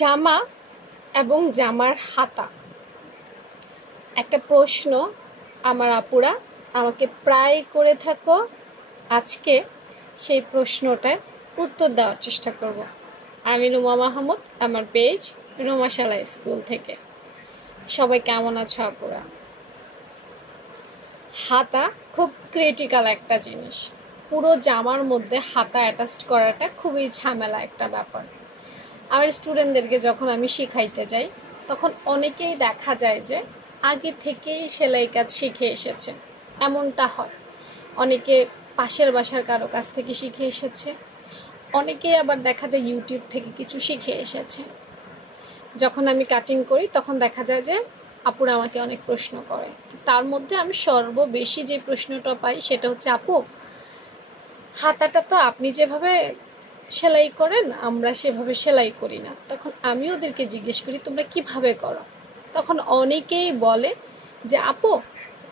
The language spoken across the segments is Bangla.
জামা এবং জামার হাতা, একটা প্রশ্ন আমার আপুরা আমাকে প্রায় করে থাকো। আজকে সেই প্রশ্নটার উত্তর দেওয়ার চেষ্টা করব। আমি রুমা মাহমুদ, আমার পেজ রুমাশালা স্কুল থেকে। সবাই কেমন আছো আপুরা? হাতা খুব ক্রিটিক্যাল একটা জিনিস। পুরো জামার মধ্যে হাতা অ্যাটাচ করাটা খুবই ঝামেলা একটা ব্যাপার। আমার স্টুডেন্টদেরকে যখন আমি শেখাইতে যাই তখন অনেকেই দেখা যায় যে আগে থেকেই সেলাই কাজ শিখে এসেছে, এমনটা হয়। অনেকে পাশের বাসার কারো কাছ থেকে শিখে এসেছে, অনেকেই আবার দেখা যায় ইউটিউব থেকে কিছু শিখে এসেছে। যখন আমি কাটিং করি তখন দেখা যায় যে আপুরা আমাকে অনেক প্রশ্ন করে। তো তার মধ্যে আমি সর্ববেশি যে প্রশ্নটা পাই সেটা হচ্ছে, আপু হাতাটা তো আপনি যেভাবে সেলাই করেন আমরা সেভাবে সেলাই করি না। তখন আমি ওদেরকে জিজ্ঞেস করি তোমরা কিভাবে করো? তখন অনেকেই বলে যে আপু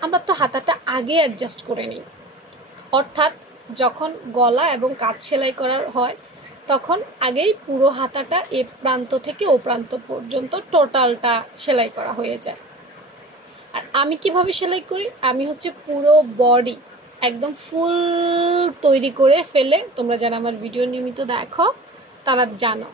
আমরা তো হাতাটা আগে অ্যাডজাস্ট করে নিই। অর্থাৎ যখন গলা এবং কাঁধ সেলাই করার হয় তখন আগেই পুরো হাতাটা এ প্রান্ত থেকে ও প্রান্ত পর্যন্ত টোটালটা সেলাই করা হয়ে যায়। আর আমি কিভাবে সেলাই করি, আমি হচ্ছে পুরো বডি একদম ফুল তৈরি করে ফেলে, তোমরা যারা আমার ভিডিও নিয়মিত দেখো তারা জানো,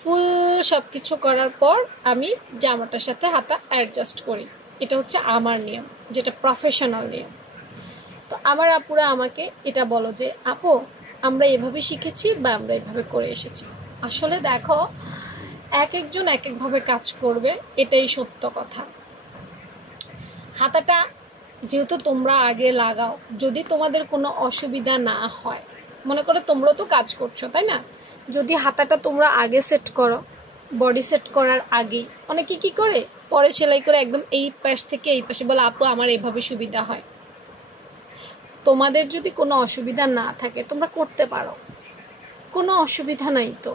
ফুল সব কিছু করার পর আমি জামাটার সাথে হাতা অ্যাডজাস্ট করি। এটা হচ্ছে আমার নিয়ম, যেটা প্রফেশনাল নিয়ম। তো আমার আপুরা আমাকে এটা বলো যে আপু আমরা এভাবে শিখেছি বা আমরা এভাবে করে এসেছি। আসলে দেখো, এক একজন এক একভাবে কাজ করবে, এটাই সত্য কথা। হাতাটা যেহেতু তোমরা আগে লাগাও, যদি তোমাদের কোনো অসুবিধা না হয়, মনে করো তোমরাও তো কাজ করছো তাই না, যদি হাতাটা তোমরা আগে সেট করো, বডি সেট করার আগেই, অনেকে কি করে পরে সেলাই করে একদম এই পাশ থেকে এই পাশে বলে আপু আমার এইভাবে সুবিধা হয়। তোমাদের যদি কোনো অসুবিধা না থাকে তোমরা করতে পারো, কোনো অসুবিধা নাই। তো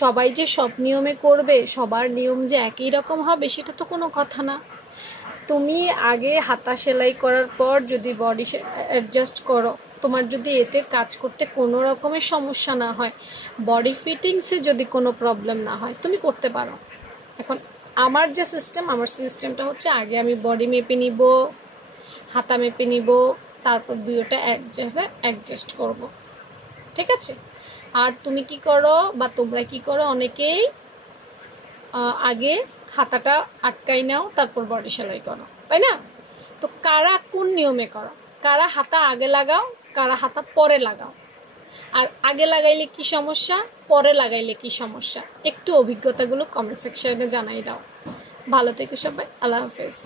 সবাই যে সব নিয়মে করবে, সবার নিয়ম যে একই রকম হবে সেটা তো কোনো কথা না। তুমি আগে হাতা সেলাই করার পর যদি বডি অ্যাডজাস্ট করো, তোমার যদি এতে কাজ করতে কোনো রকমের সমস্যা না হয়, বডি ফিটিংসে যদি কোনো প্রবলেম না হয়, তুমি করতে পারো। এখন আমার যে সিস্টেম, আমার সিস্টেমটা হচ্ছে আগে আমি বডি মেপে নিব, হাতা মেপে নিব, তারপর দুইটা অ্যাডজাস্ট করব, ঠিক আছে? আর তুমি কি করো বা তোমরা কি করো, অনেকেই আগে হাতাটা আটকাই নাও তারপর বডি সেলাই করো, তাই না? তো কারা কোন নিয়মে করো, কারা হাতা আগে লাগাও, কারা হাতা পরে লাগাও, আর আগে লাগাইলে কি সমস্যা, পরে লাগাইলে কি সমস্যা, একটু অভিজ্ঞতাগুলো কমেন্ট সেকশনে জানাই দাও। ভালো থেকো সবাই, আল্লাহ হাফেজ।